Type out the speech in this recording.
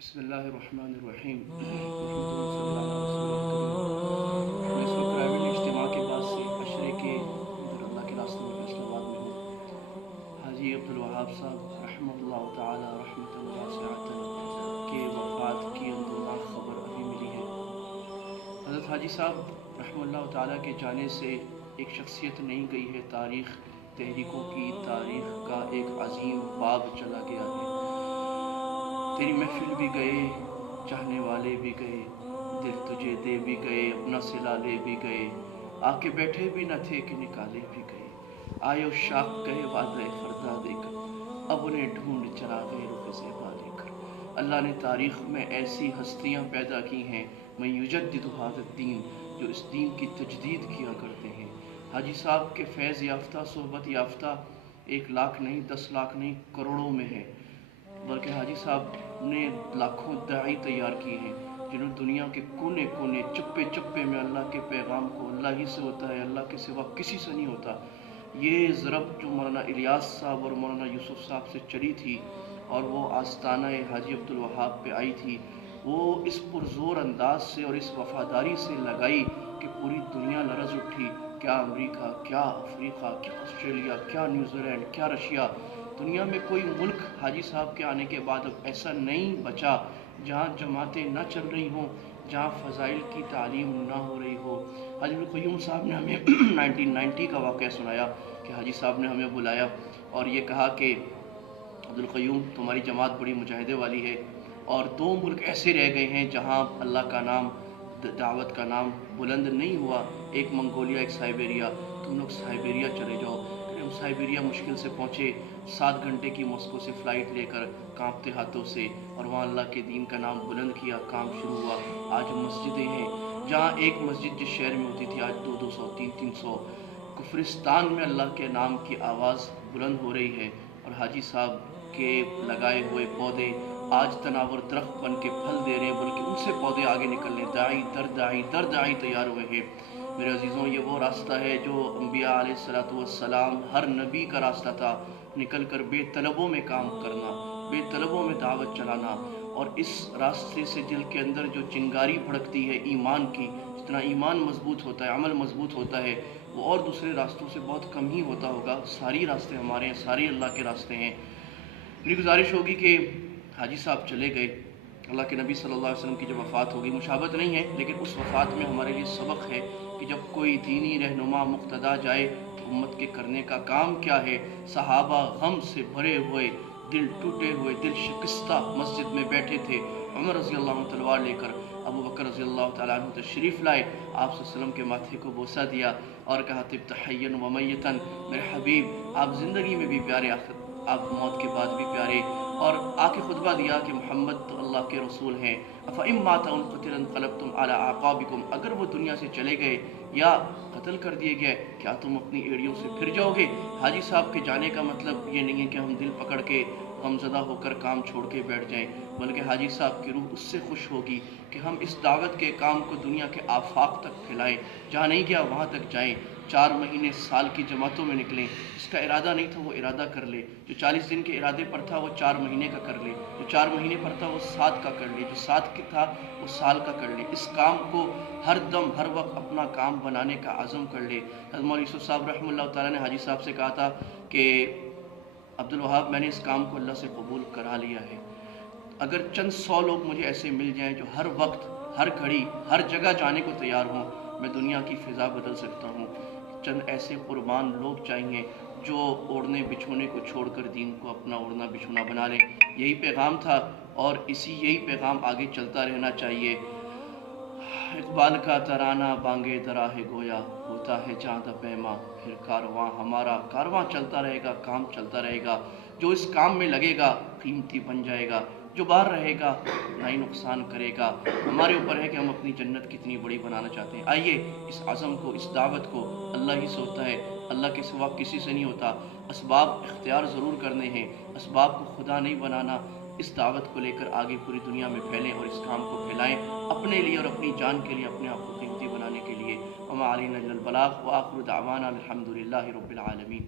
بسم اللہ الرحمن الرحیم محمد صلی اللہ علیہ وسلم میں اس وقت رائے اجتماع کے بعد سے عشرے کے ادھر اللہ کے راستے میں فیصل آباد میں ہوں۔ حاجی عبدالوہاب صاحب رحمہ اللہ تعالی رحمۃ واسعۃ کے وفات کی اندوناک خبر ابھی ملی ہے۔ حضرت حاجی صاحب رحمہ اللہ تعالی کے جانے سے ایک شخصیت نہیں گئی ہے، تاریخ تحریکوں کی تاریخ کا ایک عظیم باب چلا گیا ہے۔ تیری محفل بھی گئے، چاہنے والے بھی گئے، دل تجھے دے بھی گئے، اپنا صلہ لے بھی گئے، آ کے بیٹھے بھی نہ تھے کہ نکالے بھی گئے، آئے و شاخ کہے وعدہ فردا دے کر، اب انہیں ڈھونڈ چراغ رخ زیبا لے کر۔ اللہ نے تاریخ میں ایسی ہستیاں پیدا کی ہیں، من یجدد ھذا الدین، جو اس دین کی تجدید کیا کرتے ہیں۔ حاجی صاحب کے فیض یافتہ، صحبت یافتہ 1 لاکھ نہیں، 10 لاکھ نہیں، کروڑوں میں ہے، بلکہ حاجی صاحب نے لاکھوں داعی تیار کیے ہیں، جنہوں نے دنیا کے کونے کونے چپے چپے میں اللہ کے پیغام کو، اللہ ہی سے ہوتا ہے، اللہ کے سوا کسی سے نہیں ہوتا۔ یہ ضرب جو مولانا الیاس صاحب اور مولانا یوسف صاحب سے چلی تھی اور وہ آستانہ حاجی عبدالوہاب پہ آئی تھی، وہ اس پرزور انداز سے اور اس وفاداری سے لگائی کہ پوری دنیا لرز اٹھی۔ کیا امریکہ، کیا افریقہ، کیا آسٹریلیا، کیا نیوزی لینڈ، کیا رشیا، دنیا میں کوئی ملک حاجی صاحب کے آنے کے بعد اب ایسا نہیں بچا جہاں جماعتیں نہ چل رہی ہوں، جہاں فضائل کی تعلیم نہ ہو رہی ہو۔ حاجی عبدالقیوم صاحب نے ہمیں 1990 کا واقعہ سنایا کہ حاجی صاحب نے ہمیں بلایا اور یہ کہا کہ عبدالقیوم تمہاری جماعت بڑی مجاہدے والی ہے، اور 2 ملک ایسے رہ گئے ہیں جہاں اللہ کا نام، دعوت کا نام بلند نہیں ہوا، ایک منگولیا، ایک سائبیریا، تم لوگ سائبیریا چلے جاؤ۔ ہم سائبیریا مشکل سے پہنچے، 7 گھنٹے کی ماسکو سے فلائٹ لے کر کانپتے ہاتھوں سے، اور وہاں اللہ کے دین کا نام بلند کیا، کام شروع ہوا۔ آج مسجدیں ہیں، جہاں ایک مسجد جس شہر میں ہوتی تھی آج 200 300 کفرستان میں اللہ کے نام کی آواز بلند ہو رہی ہے، اور حاجی صاحب کے لگائے ہوئے پودے آج تناور درخت بن کے پھل دے رہے ہیں، بلکہ ان سے پودے آگے نکلنے، داعی در داعی تیار ہوئے ہیں۔ میرے عزیزوں، یہ وہ راستہ ہے جو انبیاء علیہ السلام ہر نبی کا راستہ تھا، نکل کر بے طلبوں میں کام کرنا، بے طلبوں میں دعوت چلانا، اور اس راستے سے دل کے اندر جو چنگاری بھڑکتی ہے ایمان کی، جتنا ایمان مضبوط ہوتا ہے، عمل مضبوط ہوتا ہے، وہ اور دوسرے راستوں سے بہت کم ہی ہوتا ہوگا۔ ساری راستے ہمارے ہیں، ساری اللہ کے راستے ہیں۔ میری گزارش ہوگی کہ حاجی صاحب چلے گئے، اللہ کے نبی صلی اللہ علیہ وسلم کی جب وفات ہوگی، مشابہت نہیں ہے لیکن اس وفات میں ہمارے لیے سبق ہے کہ جب کوئی دینی رہنما مقتدا جائے تو امت کے کرنے کا کام کیا ہے۔ صحابہ غم سے بھرے ہوئے، دل ٹوٹے ہوئے، دل شکستہ مسجد میں بیٹھے تھے، عمر رضی اللہ عنہ تلوار لے کر، ابو بکر رضی اللہ تعالیٰ عنہ تشریف لائے، آپ صلی اللہ علیہ وسلم کے ماتھے کو بوسہ دیا اور کہا طبت حیا و میتا، میرے حبیب آپ زندگی میں بھی پیارے، آپ موت کے بعد بھی پیارے، اور آ کے خطبہ دیا کہ محمد تو اللہ کے رسول ہیں، فَإِن مَاتَ أَوْ قُتِلَ انقلبتم عَلَىٰ أَعْقَابِكُمْ، اگر وہ دنیا سے چلے گئے یا قتل کر دیے گئے، کیا تم اپنی ایڑیوں سے پھر جاؤ گے؟ حاجی صاحب کے جانے کا مطلب یہ نہیں ہے کہ ہم دل پکڑ کے غمزدہ ہو کر کام چھوڑ کے بیٹھ جائیں، بلکہ حاجی صاحب کی روح اس سے خوش ہوگی کہ ہم اس دعوت کے کام کو دنیا کے آفاق تک پھیلائیں، جہاں نہیں گیا وہاں تک جائیں، 4 مہینے سال کی جماعتوں میں نکلیں، جس کا ارادہ نہیں تھا وہ ارادہ کر لے، جو 40 دن کے ارادے پر تھا وہ 4 مہینے کا کر لے، جو 4 مہینے پر تھا وہ 7 کا کر لے، جو 7 کا تھا وہ سال کا کر لے، اس کام کو ہر دم ہر وقت اپنا کام بنانے کا عزم کر لے۔ حضرت مولانا یوسف صاحب رحمہ اللہ تعالیٰ نے حاجی صاحب سے کہا تھا کہ عبدالوہاب میں نے اس کام کو اللہ سے قبول کرا لیا ہے، اگر چند 100 لوگ مجھے ایسے مل جائیں جو ہر وقت، ہر گھڑی، ہر جگہ جانے کو تیار ہوں، میں دنیا کی فضا بدل سکتا ہوں۔ چند ایسے قربان لوگ چاہیے جو اوڑھنے بچھونے کو چھوڑ کر دین کو اپنا اوڑھنا بچھونا بنا لیں۔ یہی پیغام تھا اور یہی پیغام آگے چلتا رہنا چاہیے۔ اقبال کا ترانہ بانگے دراہ گویا، ہوتا ہے جاں پیما، پھر کارواں ہمارا، کارواں چلتا رہے گا، کام چلتا رہے گا، جو اس کام میں لگے گا قیمتی بن جائے گا، جو باہر رہے گا نہ ہی نقصان کرے گا۔ ہمارے اوپر ہے کہ ہم اپنی جنت کتنی بڑی بنانا چاہتے ہیں۔ آئیے اس عزم کو، اس دعوت کو، اللہ ہی سے ہوتا ہے، اللہ کے سوا کسی سے نہیں ہوتا۔ اسباب اختیار ضرور کرنے ہیں، اسباب کو خدا نہیں بنانا۔ اس دعوت کو لے کر آگے پوری دنیا میں پھیلیں اور اس کام کو پھیلائیں، اپنے لیے اور اپنی جان کے لیے، اپنے آپ کو قیمتی بنانے کے لیے۔ وما علینا الا البلاغ، وآخر دعوانا الحمد للہ رب العالمین۔